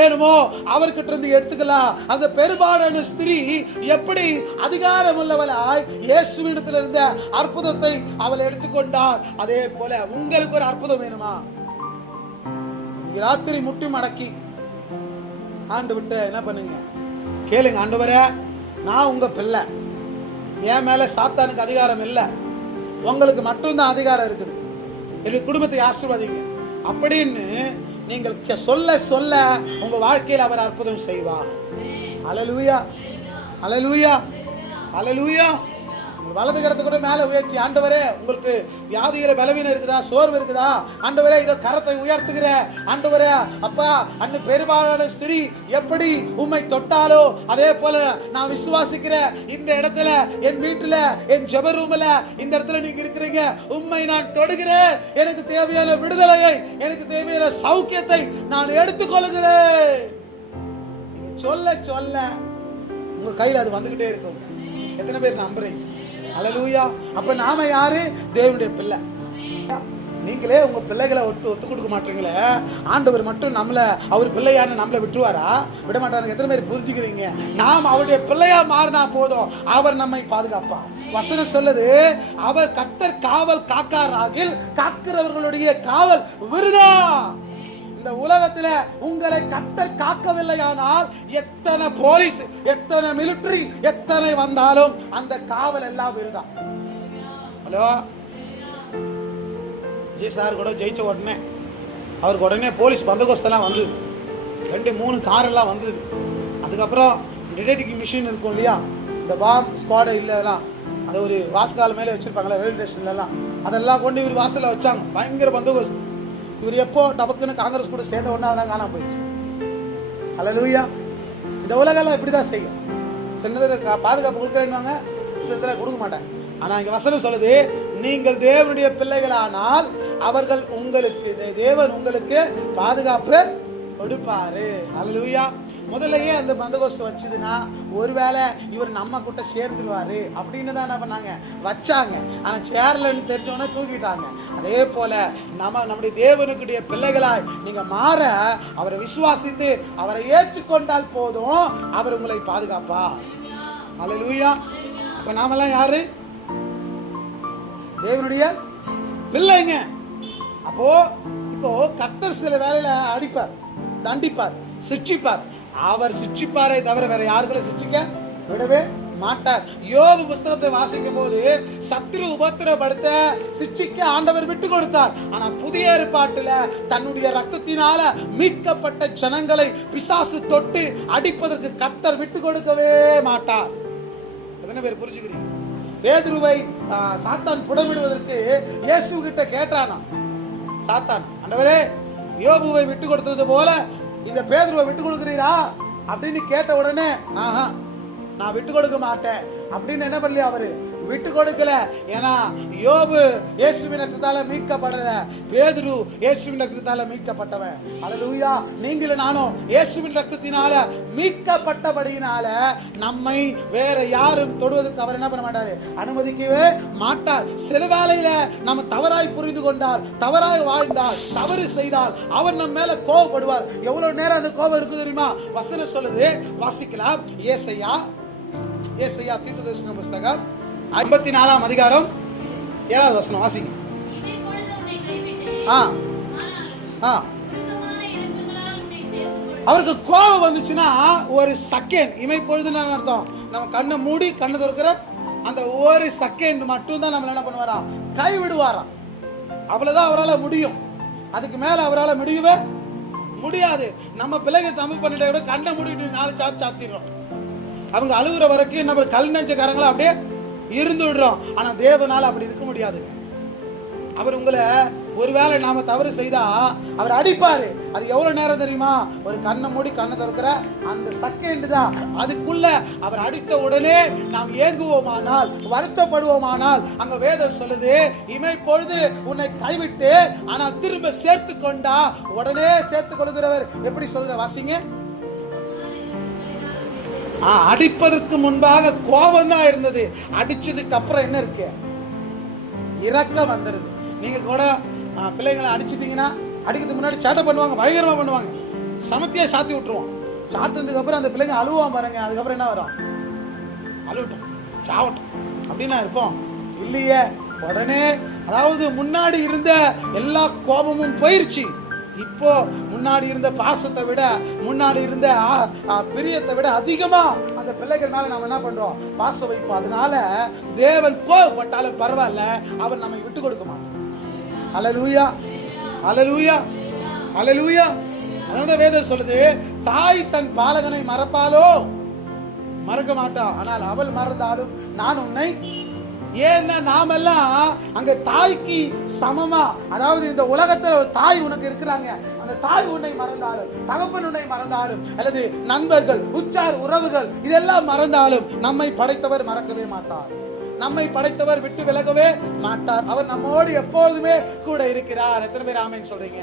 வேணுமோ அவர்கிட்ட இருந்து எடுத்துக்கலாம். அந்த பெரும்பாலான ஸ்திரீ எப்படி அதிகாரம் உள்ளவளாய் இயேசுவிடத்தில் இருந்த அற்புதத்தை அவள் எடுத்துக்கொண்டார். அதே போல உங்களுக்கு ஒரு அற்புதம் வேணுமா? ராத்திரி முட்டி மடக்கி ஆண்டு விட்டு என்ன பண்ணுங்க, கேளுங்க. ஆண்டவரே, நான் உங்க பிள்ளை, என் மேல சாத்தானுக்கு அதிகாரம் இல்லை, உங்களுக்கு மட்டும்தான் அதிகாரம் இருக்குது, என்னுடைய குடும்பத்தை ஆசீர்வதிங்க அப்படின்னு நீங்கள் சொல்ல சொல்ல உங்க வாழ்க்கையில் அவர் அற்புதம் செய்வார். அல்லேலூயா, அல்லேலூயா, அல்லேலூயா. வலது கரத்தை கூட மேல உயர்த்தி, ஆண்டவரே உங்களுக்கு வியாதியில பலவீனம் இருக்குதா, சோர்வு இருக்குதா, ஆண்டவரே இத கரத்தை உயர்த்துகிற ஆண்டவரே, அப்பா அன்னு பெரும்பாலான ஸ்திரீ எப்படி உம்மை தொட்டாலோ அதே போல நான் விசுவாசிக்கிறேன். இந்த இடத்துல, என் வீட்டுல, என் ஜெப ரூம்ல, இந்த இடத்துல நீங்க இருக்கிறீங்க, உம்மை நான் தொடுகிறேன், எனக்கு தேவையான விடுதலையை, எனக்கு தேவையான சௌக்கியத்தை நான் எடுத்துக்கொள்கிறேன். நீங்க சொல்ல சொல்ல உங்க கையில அது வந்துகிட்டே இருக்கும். எத்தனை பேர் நம்புறீங்க? அல்லேலூயா. அப்ப நாம யாரு? தேவனுடைய பிள்ளை. நீங்களே உங்க பிள்ளைகளை ஒத்து கொடுக்க மாட்டீங்களே, ஆண்டவர் மட்டும் நம்மள அவர் பிள்ளையான நம்மளை விட்டுருவாரா? விட மாட்டாங்க. எத்தனை பேர் புரிஞ்சுக்கிறீங்க? நாம் அவருடைய பிள்ளையா மாறினா போதும், அவர் நம்மை பாதுகாப்பார். வசனம் சொல்லுது, அவர் கர்த்தர் காவல் காக்காராகில் காக்கிறவர்களுடைய காவல் விருதா. இந்த உலகத்துல உங்களை கர்த்தர் காக்கவில்லையானால் எத்தனை போலீஸ், எத்தனை மிலிட்டரி, எத்தனை வந்தாலும் அந்த காவல் எல்லாம் விருதா. ஹலோ, விஜய் சார் கூட ஜெயிச்ச உடனே அவருக்கு உடனே போலீஸ் பந்தோபஸ்தெல்லாம் வந்தது, 2-3 கார் எல்லாம் வந்தது. அதுக்கப்புறம் டிடெக்டிவ் மிஷின் இருக்கும் இல்லையா, இந்த பாம் ஸ்குவாடு இல்லைலாம், அதை ஒரு வாஸ்கால் மேலே வச்சிருப்பாங்களா ரயில்வே ஸ்டேஷன்லாம், அதெல்லாம் கொண்டு இவர் வாசலில் வச்சாங்க. பயங்கர பந்தோபஸ்து. இவர் எப்போ டபக்குன்னு காங்கிரஸ் கூட சேர்ந்த உடனே அதெல்லாம் காணாம போயிடுச்சு. அல்லேலூயா. இந்த உலகெல்லாம் இப்படிதான் செய்யும். சில பாதுகாப்பு கொடுக்குறேன்னு, சில கொடுக்க மாட்டேன். ஆனா இங்க வசனம் சொல்லுது, நீங்கள் தேவனுடைய பிள்ளைகளானால் அவர்கள் உங்களுக்கு, தேவன் உங்களுக்கு பாதுகாப்பு கொடுப்பாரு. அல்லேலூயா. முதல்லயே அந்த பந்தோபஸ்து வச்சதுன்னா ஒருவேளை இவர் நம்ம கூட்ட சேர்ந்துருவாரு அப்படின்னு தான் என்ன பண்ணாங்க, வச்சாங்க. ஆனா சேர்லன்னு தெரிஞ்சோன்னே தூக்கிட்டாங்க. அதே போல நம்முடைய தேவனுக்குடைய பிள்ளைகளாய் நீங்க மாற அவரை விசுவாசித்து அவரை ஏற்றுக்கொண்டால் போதும், அவர் உங்களை பாதுகாப்பா. அல்லேலூயா. அப்ப நாமெல்லாம் யாரு? தேவனுடைய பிள்ளைங்க. அப்போ இப்போ கர்த்தர் சில வேலையில அடிப்பார், தண்டிப்பார், சிட்சிப்பார். அவர் சிட்சிப்பாரை தவிர வேற யாருக்களை சிட்சிக்க விடவே மாட்டார். யோபு புஸ்தகத்தை வாசிக்கும் போது சத்துரு உபத்திரப்படுத்த சிட்சிக்க ஆண்டவர் விட்டு கொடுத்தார். ஆனா புதிய ஏற்பாட்டுல தன்னுடைய ரத்தத்தினால மீட்கப்பட்ட ஜனங்களை பிசாசு தொட்டு அடிப்பதற்கு கர்த்தர் விட்டு கொடுக்கவே மாட்டார். எத்தனை பேர் புரிஞ்சுக்கிறீங்க? பேதுருவை சாத்தான் புடமிடுவதற்கு இயேசு கிட்ட கேட்டானா சாத்தான், ஆண்டவரே யோபுவை விட்டு கொடுத்தது போல இந்த பேதுருவை விட்டு கொடுக்கிறீரா அப்படின்னு கேட்ட உடனே, ஆஹா நான் விட்டு கொடுக்க மாட்டேன் அப்படின்னு என்ன பண்ணல, அவரு விட்டு கொடுக்கல. ஏன்னா யோபு இயேசுவின் ரத்தத்தால மீட்கப்படல, பேதுரு இயேசுவின் ரத்தத்தால மீட்கப்பட்டவன். அல்லேலூயா. நீங்களும் நானும் இயேசுவின் ரத்தத்தினால மீட்கப்பட்டபடியினால நம்மை வேற யாரும் தொடுவதற்கு அவர் என்ன பண்ண மாட்டாரு, அனுமதிக்கவே மாட்டார். சில வேளையில நம்ம தவறாய் புரிந்து கொண்டால், தவறாய் வாழ்ந்தால், தவறு செய்தால் அவர் நம்ம மேல கோபப்படுவார். எவ்வளவு நேரம் அந்த கோபம் இருக்கு தெரியுமா? வசனம் சொல்லுது, வாசிக்கலாம். ஏசாயா தீர்க்கதரிசன புஸ்தகம் 54ஆம் அதிகாரம் 7வது வசனம் வாசிங்க. அவருக்கு கோபம் வந்துச்சுன்னா ஒரு செகண்ட், இமைப்பொழுதுன்னு அர்த்தம், நம்ம கண்ணை மூடி கண்ணை திறக்கிற அந்த ஒரு செகண்ட் மட்டும் தான் நம்ம என்ன பண்ணுவாராம், கைவிடுவாராம். அவ்வளவுதான் அவரால் முடியும். அதுக்கு மேல அவரால் முடியவே முடியாது. நம்ம பிள்ளைங்க தமிழ் பண்ணிட்ட விட கண்ணை மூடிட்டு 4 சாத்திடுறோம். அவங்க அழுகுற வரைக்கும் நம்ம கல் நெஞ்சக்காரங்களா அப்படியே இருந்து விடுறோம். ஆனா தேவனால அப்படி இருக்க முடியாது. அவர் உங்களை ஒருவேளை நாம தவறு செய்தா அவர் அடிப்பாரு. அது எவ்வளவு நேரம் தெரியுமா? ஒரு கண்ணை மூடி கண்ணை திறக்கிற அந்த செகண்ட் தான். அதுக்குள்ள அவர் அடித்த உடனே நாம் ஏங்குவோமானால், வருத்தப்படுவோமானால், அங்க வேதம் சொல்லுது, இமைப்பொழுது உன்னை கைவிட்டு ஆனால் திரும்ப சேர்த்து கொண்டா உடனே சேர்த்து கொள்கிறவர். எப்படி சொல்ற வாசிங்க. அடிப்பதற்கு முன்பாக கோபம் தான் இருந்தது, அடிச்சதுக்கு அப்புறம் என்ன இருக்கு, இரக்கம் வந்துருது. நீங்க கூட பிள்ளைங்களை அடிச்சிட்டீங்கன்னா அடிக்கிறதுக்கு முன்னாடி சேட்டை பண்ணுவாங்க, பயங்கரமா பண்ணுவாங்க. சமத்தியா சாத்தி விட்டுருவோம். சாத்தினதுக்கு அப்புறம் அந்த பிள்ளைங்க அழுவான் பாருங்க, அதுக்கப்புறம் என்ன வரும்? அழுவட்டும், சாவட்டும் அப்படின்னா இருப்போம் இல்லையே. உடனே அதாவது முன்னாடி இருந்த எல்லா கோபமும் போயிருச்சு. இப்போ முன்னாடி இருந்த பாசத்தை விட, முன்னாடி இருந்த பிரியத்தை விட அதிகமா அந்த பிள்ளைகள் மேல நம்ம என்ன பண்றோம்? பாசம் வைப்போம். அதனால தேவன் கோபப்பட்டாலும் பரவாயில்ல, அவர் நம்மை விட்டு கொடுக்க மாட்டார். ஹல்லேலூயா, ஹல்லேலூயா, ஹல்லேலூயா. அதனால வேதம் சொல்லுது, தாய் தன் பாலகனை மறப்பாலோ? மறக்க மாட்டா. ஆனால் அவள் மறந்தாலும் நான் உன்னை. ஏன்னா நாமெல்லாம் அங்க தாய்க்கு சமமா, அதாவது இந்த உலகத்துல ஒரு தாய் உனக்கு இருக்கிறாங்க, அந்த தாய் உன்னை மறந்தாலும், தகப்பன் உன்னை மறந்தாலும், அல்லது நண்பர்கள், உற்றார் உறவுகள் இதெல்லாம் மறந்தாலும் நம்மை படைத்தவர் மறக்கவே மாட்டார். நம்மை படைத்தவர் விட்டு விலகவே மாட்டார். அவர் நம்மோடு எப்போதுமே கூட இருக்கிறார். எத்தனை பேர் ஆமென் சொல்றீங்க?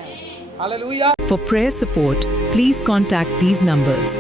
ஹல்லேலூயா. For prayer support, please contact these numbers.